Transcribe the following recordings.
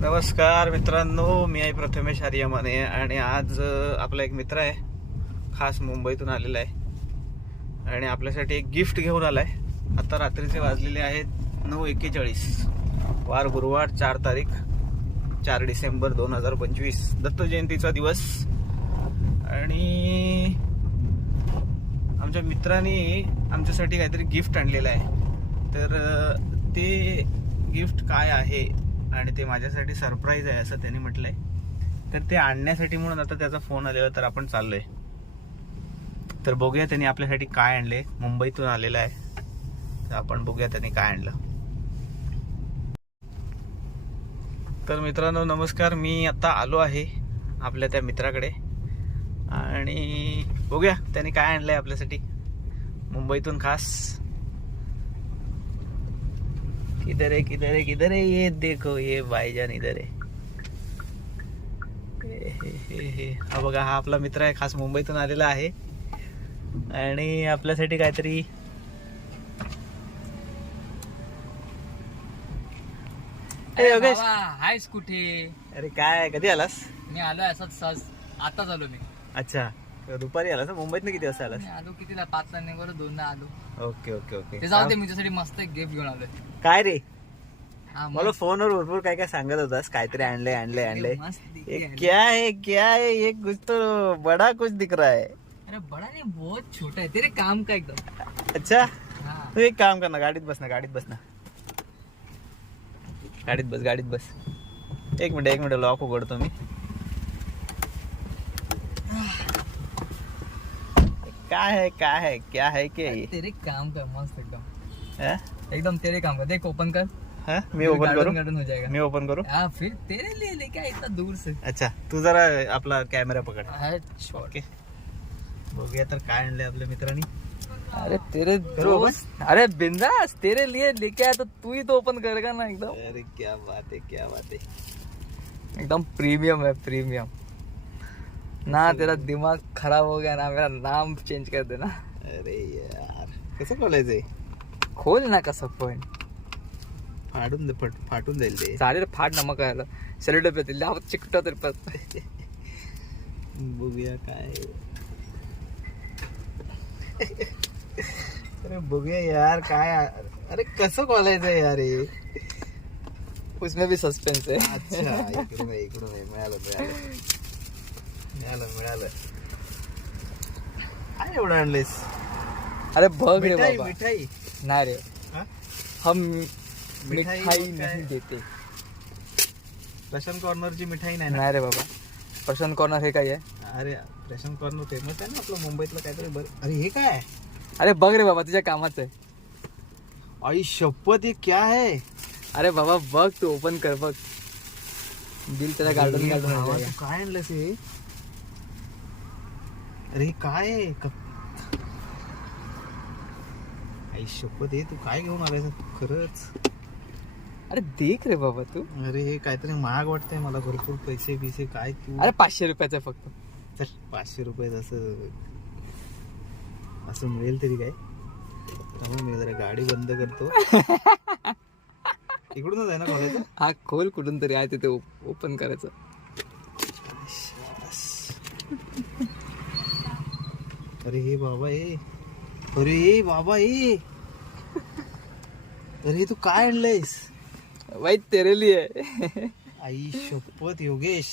नमस्कार मित्रांनो, मी आहे प्रथमेश आर्यमाने आणि आज आपला एक मित्र आहे, खास मुंबईतून आलेला आहे आणि आपल्यासाठी एक गिफ्ट घेऊन आलाय. आता रात्रीचे वाजलेले आहेत 9:41, वार गुरुवार, 4 डिसेंबर 2025, दत्त जयंतीचा दिवस. आणि आमच्या मित्रांनी आमच्यासाठी काहीतरी गिफ्ट आणलेलं आहे. तर ते गिफ्ट काय आहे आणि ते माझ्यासाठी सरप्राईज आहे असं त्यांनी म्हटलंय. तर ते आणण्यासाठी म्हणून आता त्याचा फोन आलेला, तर आपण चाललोय. तर बघूया त्यांनी आपल्यासाठी काय आणले. मुंबईतून आलेला आहे, तर आपण बघूया त्यांनी काय आणलं. तर मित्रांनो नमस्कार, मी आता आलो आहे आपल्या त्या मित्राकडे आणि बघूया त्यांनी काय आणलंय आपल्यासाठी मुंबईतून खास. किधर है ये देखो, ये भाईजान इधर है. हा बघा, हा आपला मित्र आहे, खास मुंबईतून आलेला आहे आणि आपल्यासाठी काहीतरी योगेश. हायस कुठे? अरे काय, कधी आलास? मी आलोय असंच सहज, आताच आलो मी. अच्छा, दुपारी आलास? मुंबईत किती वाजता आलास? मी आलो कितीला, 5ला निघालो, 2ला आलो. Okay okay okay. ते जाऊ दे, मी तुझ्यासाठी मस्त एक गिफ्ट घेऊन आलोय. काय रे? हा, मला फोनवर भरपूर काय काय सांगत होतास, काहीतरी आणले. मस्त ये क्या है ये कुछ तो बड़ा कुछ दिख रहा है. अरे बड़ा नहीं, बहुत छोटा है, तेरे काम का एकदम. अच्छा, हाँ. तू एक काम कर ना, गाडीत बस. एक मिनिट लॉक उघडतो मी. क्या है के ये? तेरे काम का मस्त एकदम. हाँ? एकदम तेरे काम का. देख, ओपन कर. हाँ? मैं ओपन करूं? गार्डन हो जाएगा. मैं ओपन करूं? हाँ, फिर तेरे लिए लेके आया इतना दूर से. अच्छा, तू जरा आपला कॅमेरा पकड. अच्छा. ओके, बघूया तर काय आणलंय आपल्या मित्रांनी. अरे तेरे करो दोस्त, अरे बिंदास, तेरे लिए लेके आया तो तू ही तो ओपन करेगा ना एकदम. अरे क्या बात है. एकदम प्रीमियम है, प्रीमियम ना. तेरा दिमाग खराब हो गया ना, मेरा नाम चेंज कर देना. अरे यार, कसं खोलायचंय? खोल ना कसं पण. फाटून जाईल ते. चालेल, फाट ना, मग काय झालं. सेल्युटर पे दिला चिकटो तर बघूया काय. अरे बघूया यार काय. अरे कसं खोलायचंय यार हे? उसमें भी सस्पेंस है. अच्छा, इकडून मिळालं. काय एवढं आणलेस? अरे बघ रे बाबा. मिठाई नाही रे, हा? हम मिठाई मिठाई काय? नहीं देते. प्रशांत कॉर्नरची मिठाई नाही ना? नाही रे बाबा, प्रशांत कॉर्नर हे काय आहे? अरे प्रशांत कॉर्नर फेमस आहे ना आपलं मुंबईतलं काहीतरी. बरं, अरे हे काय? अरे बघ रे बाबा, तुझ्या कामाचं आहे. आई शपथ, ये क्या है? अरे बाबा बघ, तू ओपन कर, बघ. दिल तेरा गार्डन भावा, हो तू जाएगा. काय आणलंस हे? अरे हे काय आहे? आई शपथ, हे तू काय घेऊन आलायस खरंच? अरे देख रे बाबा तू. अरे हे काहीतरी महाग वाटतंय मला, भरपूर पैसे काय तू. अरे 500 रुपयाचं आहे फक्त. चल, 500 रुपये असं मिळेल तरी काय. त्यामुळे मी जरा गाडी बंद करतो. इकडूनच आहे ना कॉलेज? हा, खोल कुठून तरी आहे तिथे, ओपन करायचं. अरे हे बाबा ए. अरे तू काय आणलंयस? भाई तेरे लिए. आई शपथ योगेश.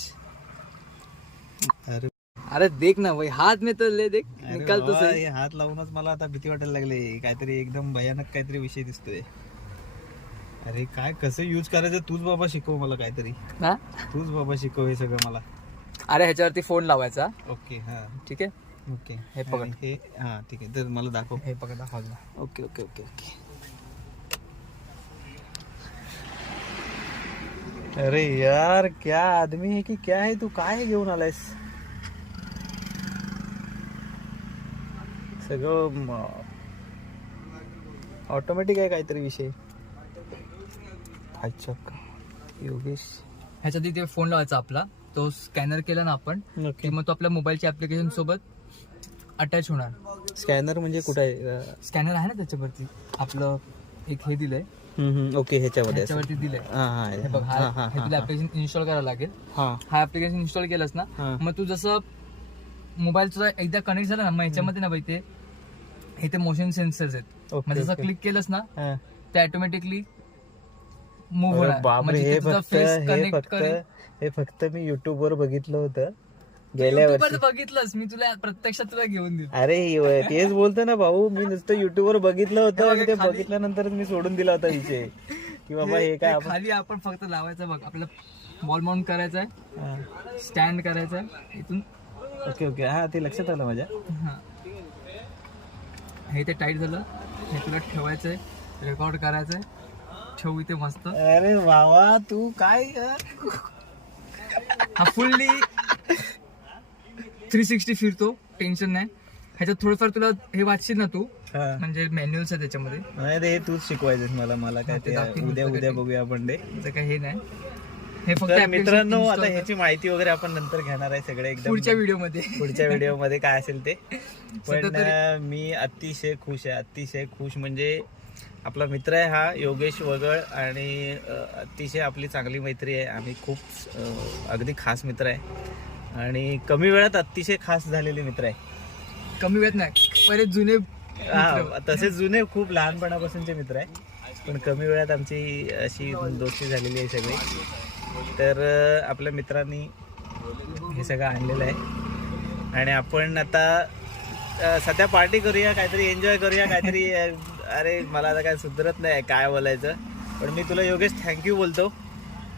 अरे अरे देख ना भाई, हाथ में तो ले, देख अरे निकाल तो बाबा, सही. हे हात लावूनच मला आता भीती वाटायला लागले. काहीतरी एकदम भयानक काहीतरी विषय दिसतोय. अरे काय, कसं यूज करायचं तूच बाबा शिकव मला काहीतरी. हा? तूच बाबा शिकव हे सगळं मला. अरे ह्याच्यावरती फोन लावायचा. ओके, हा ठीक आहे, ओके. हे पकड. आणि हे हा ठीक आहे, तर मला दाखव. हे पकड दाखवलं. ओके. अरे यार, क्या आदमी है कि क्या है? तू काय घेऊन आलायस? सगळं ऑटोमॅटिक आहे काहीतरी विषय. अच्छा योगेश, ह्याच्यात तिथे फोन लावायचा आपला, तो स्कॅनर केला ना आपण, की मग तो आपल्या मोबाईलच्या ऍप्लिकेशन सोबत अटॅच होणार. स्कॅनर म्हणजे कुठे आहे? स्कॅनर आहे ना त्याच्यावरती, आपलं एक हे दिलंय ओके ह्याच्यामध्ये असेल. ह्याच्यावरती दिलंय. हा हा हे बघ हे तुला ऍप्लिकेशन इन्स्टॉल करावं लागेल. हा ऍप्लिकेशन इन्स्टॉल केलंस ना मग तू जसं मोबाईल तुझा एकदा कनेक्ट झाला ना मग ह्याच्यामध्ये ना ते इथे मोशन सेन्सर्स आहेत. मग जसं क्लिक केलंस ना ते ऑटोमॅटिकली मूव्ह होणार. म्हणजे तुझा फेस कनेक्ट करेल. हे फक्त मी युट्यूब वर बघितलं होतं गेल्या वर्षी. बघितलंस मी तुला प्रत्यक्षात तुला घेऊन देऊ. अरे तेच बोलतो ना भाऊ, मी नुसतं युट्यूब वर बघितलं होतं आणि ते बघितल्यानंतर मी सोडून दिला होता विषय की बाबा हे काय. खाली आपण फक्त लावायचं बघ, आपलं बॉल माउंट करायचा आहे, स्टँड करायचा आहे इथून. ओके हा ते लक्षात आलं माझ्या. हे ते टाईट झालं, हे तुला ठेवायचंय, रेकॉर्ड करायचंय, ठेवू इथे मस्त. अरे बाबा तू काय हा फुल्ली 360 फिरतो, टेन्शन नाही. ह्याच्यात थोडंफार तुला हे वाचशील ना तू, म्हणजे मॅन्युअल्स आहे त्याच्यामध्ये. नाही हे तूच शिकवायचं मला काय ते उद्या बघूया आपण ते. काही हे नाही, हे फक्त मित्रांनो आता ह्याची माहिती वगैरे आपण नंतर घेणार आहे सगळे एकदम पुढच्या व्हिडिओ मध्ये काय असेल ते. पण मी अतिशय खुश म्हणजे आपला मित्र आहे हा योगेश वगळ आणि अतिशय आपली चांगली मैत्री आहे. आम्ही खूप अगदी खास मित्र आहे आणि कमी वेळात अतिशय खास झालेले मित्र आहे. कमी वेळात नाही, पहिले जुने तसेच जुने खूप लहानपणापासूनचे मित्र आहे, पण कमी वेळात आमची अशी दोस्ती झालेली आहे सगळी. तर आपल्या मित्रांनी हे सगळं आणलेलं आहे आणि आपण आता सध्या पार्टी करूया, काहीतरी एन्जॉय करूया, काहीतरी. अरे मला आता काय सुधरत नाही काय बोलायचं, पण मी तुला योगेश थँक्यू बोलतो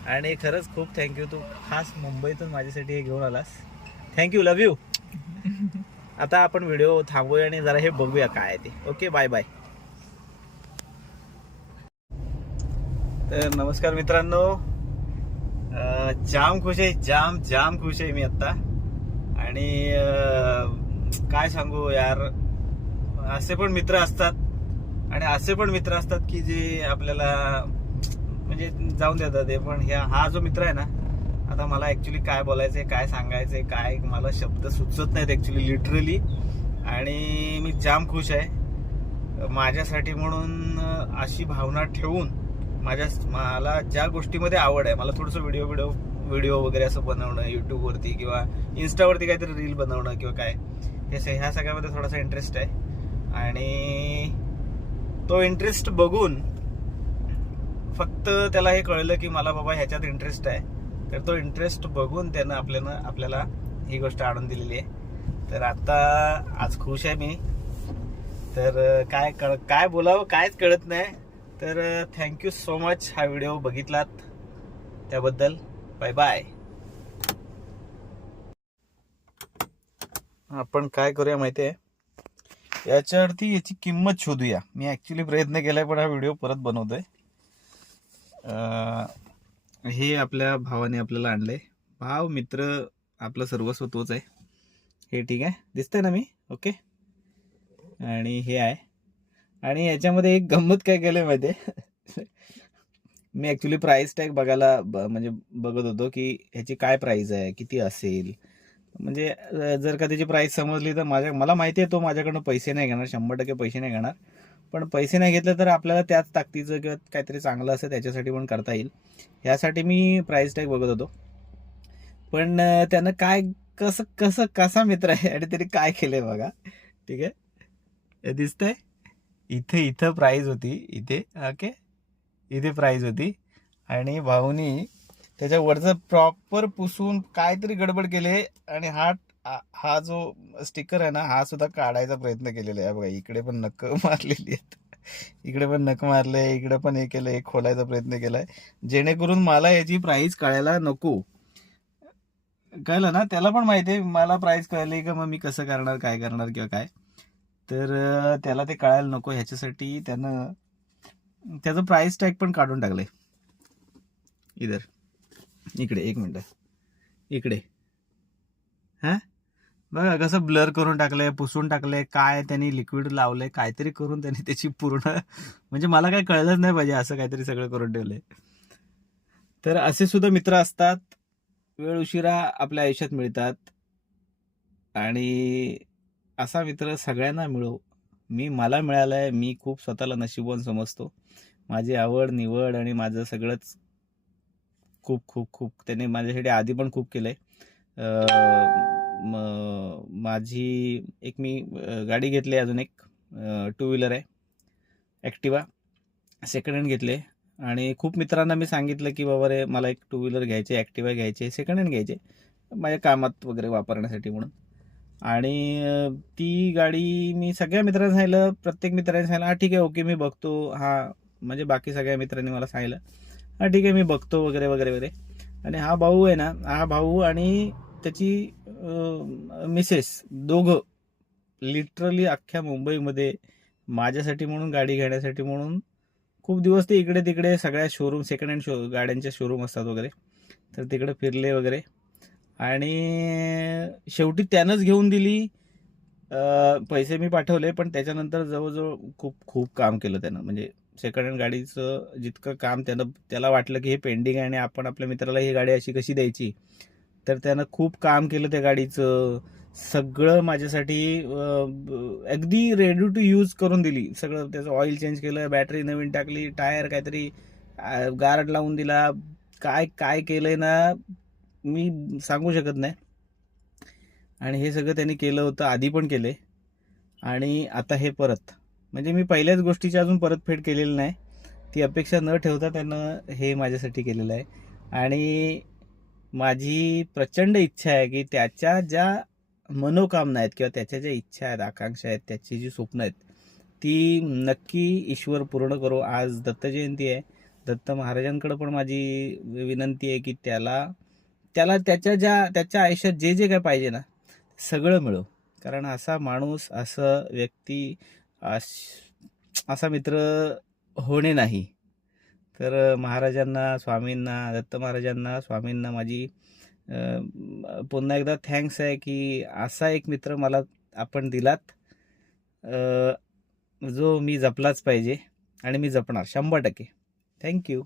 आणि खरंच खूप थँक्यू. तू खास मुंबईतून माझ्यासाठी हे घेऊन आलास. Thank you, love you. आता आपण व्हिडिओ थांबूया आणि जरा हे बघूया काय ते. Okay bye bye. तर नमस्कार मित्रांनो, जाम खुश आहे, जाम खुश आहे मी आता. आणि काय सांगू यार, असे पण मित्र असतात आणि असे पण मित्र असतात की जे आपल्याला म्हणजे जाऊन देतात ते. पण हा जो मित्र आहे ना, आता मला ऍक्च्युली काय बोलायचंय, काय सांगायचंय, काय मला शब्द सुचत नाहीत ऍक्च्युली लिटरली. आणि मी जाम खुश आहे माझ्यासाठी म्हणून अशी भावना ठेवून मला ज्या गोष्टीमध्ये आवड आहे, मला थोडंसं व्हिडिओ वगैरे असं बनवणं युट्यूबवरती किंवा इन्स्टावरती काहीतरी रील बनवणं किंवा काय, ह्या सगळ्यामध्ये थोडासा इंटरेस्ट आहे. आणि तो इंटरेस्ट बघून फक्त त्याला हे कळलं की मला बाबा ह्याच्यात इंटरेस्ट आहे, तर तो इंटरेस्ट बघून त्यानं आपल्याला ही गोष्ट आणून दिलेली आहे. तर आता आज खुश आहे मी. तर काय बोलावं कायच कळत नाही. तर थँक्यू सो मच हा व्हिडिओ बघितलात त्याबद्दल. Bye bye. आपण काय करूया माहितीये, याच्यावरती याची किंमत शोधूया. मी ऍक्च्युली प्रयत्न केलाय पण हा व्हिडिओ परत बनवतोय. हे आपल्या भावाने आपल्याला आणलंय. भाव मित्र आपलं सर्वस्व तोच आहे. हे ठीक आहे, दिसतंय ना मी ओके. आणि हे आहे, आणि याच्यामध्ये एक गंमत काय केलंय माहितीये, मी ऍक्च्युली प्राइस टॅग म्हणजे बघत होतो की ह्याची काय प्राइस आहे, किती असेल. म्हणजे जर का त्याची प्राइस समजली तर मला माहिती आहे तो माझ्याकडनं पैसे नाही घेणार, 100% पैसे नाही घेणार. पण पैसे नाही घेतले तर आपल्याला त्याच ताकदीचं किंवा काहीतरी चांगलं असेल त्याच्यासाठी पण करता येईल. यासाठी मी प्राइस टॅग बघत होतो. पण त्यानं काय कसा मित्र आहे आणि त्याने काय केलंय बघा. ठीक आहे, दिसतंय इथं प्राइस होती, इथे ओके, इथे प्राइस होती आणि भाऊनी त्याच्या वरचं प्रॉपर पुसून काहीतरी गडबड केले आणि हा जो स्टिकर आहे ना, हा सुद्धा काढायचा प्रयत्न केलेला आहे. बघा इकडे पण नख मारलेली आहेत, इकडे पण नख मारले, इकडे पण हे केलं, हे खोलायचा प्रयत्न केलाय जेणेकरून मला याची प्राइस कळायला नको. कळलं ना, त्याला पण माहिती आहे मला प्राइस कळली का मग मी कसं करणार, काय करणार किंवा काय. तर त्याला ते कळायला नको ह्याच्यासाठी त्यानं त्याचं प्राइस टॅग पण काढून टाकलंय. इकडे एक मिनिट, इकडे हा बघा कसं ब्लर करून टाकलंय, पुसून टाकलंय, काय त्यांनी लिक्विड लावलंय, काहीतरी करून त्यांनी त्याची पूर्ण, म्हणजे मला काय कळलंच नाही पाहिजे असं काहीतरी सगळं करून ठेवलंय. तर असे सुद्धा मित्र असतात, वेळ उशिरा आपल्या आयुष्यात मिळतात. आणि असा मित्र सगळ्यांना मिळो. मला मिळालाय, मी खूप स्वतःला नशीबवान समजतो. माझी आवड निवड आणि माझं सगळंच खूप खूप खूप त्याने माझ्यासाठी आधी पण खूप केलंय. माझी एक मी गाडी घेतली, अजून एक 2 व्हीलर आहे, ॲक्टिवा, सेकंड हँड घेतले. आणि खूप मित्रांना मी सांगितलं की बाबा रे मला एक 2 व्हीलर घ्यायचे, ॲक्टिवा घ्यायचे, सेकंड हँड घ्यायचे माझ्या कामात वगैरे वापरण्यासाठी म्हणून. आणि ती गाडी मी सगळ्या मित्रांना सांगितलं, प्रत्येक मित्राने सांगितलं हा ठीक आहे ओके मी बघतो, हा म्हणजे बाकी सगळ्या मित्रांनी मला सांगितलं हा ठीक आहे मी बघतो वगैरे वगैरे वगैरे. आणि हा भाऊ आहे ना, हा भाऊ आणि त्याची मिसेस दोघं लिटरली अख्ख्या मुंबईमध्ये माझ्यासाठी म्हणून, गाडी घेण्यासाठी म्हणून खूप दिवस ते इकडे तिकडे सगळ्या शोरूम, सेकंड हँड गाड्यांचे शोरूम असतात वगैरे, तर तिकडे फिरले वगैरे. आणि शेवटी त्यानंच घेऊन दिली. पैसे मी पाठवले, पण त्याच्यानंतर जवळजवळ खूप खूप काम केलं त्यानं. म्हणजे सेकंड हँड गाडीचं जितकं काम त्याला वाटलं की हे पेंडिंग आहे आणि आपण आपल्या मित्राला ही गाडी अशी कशी द्यायची, तर त्यानं खूप काम केलं त्या गाडीचं. सगळं माझ्यासाठी अगदी रेडी टू यूज करून दिली. सगळं त्याचं ऑइल चेंज केलं, बॅटरी नवीन टाकली, टायर काहीतरी गार्ड लावून दिला, काय काय केलंय ना मी सांगू शकत नाही. आणि हे सगळं त्यांनी केलं होतं, आधी पण केले आणि आता हे परत. म्हणजे मी पहिल्याच गोष्टीची अजून परतफेड केलेली नाही, ती अपेक्षा न ठेवता त्यानं हे माझ्यासाठी केलेलं आहे. आणि माझी प्रचंड इच्छा आहे की त्याच्या ज्या मनोकामना आहेत किंवा त्याच्या ज्या इच्छा आहेत, आकांक्षा आहेत, त्याची जी स्वप्न आहेत ती नक्की ईश्वर पूर्ण करो. आज दत्त जयंती आहे, दत्त महाराजांकडे पण माझी विनंती आहे की त्याला त्याच्या आयुष्यात जे जे काय पाहिजे ना सगळं मिळो. कारण असा माणूस, असं व्यक्ती, असा मित्र होणे नाही. तर महाराजांना, स्वामींना, दत्त महाराजांना, स्वामींना माझी पुन्हा एकदा थँक्स आहे की असा एक मित्र मला आपण दिलात, जो मी जपलाच पाहिजे आणि मी जपणार 100%. थँक्यू.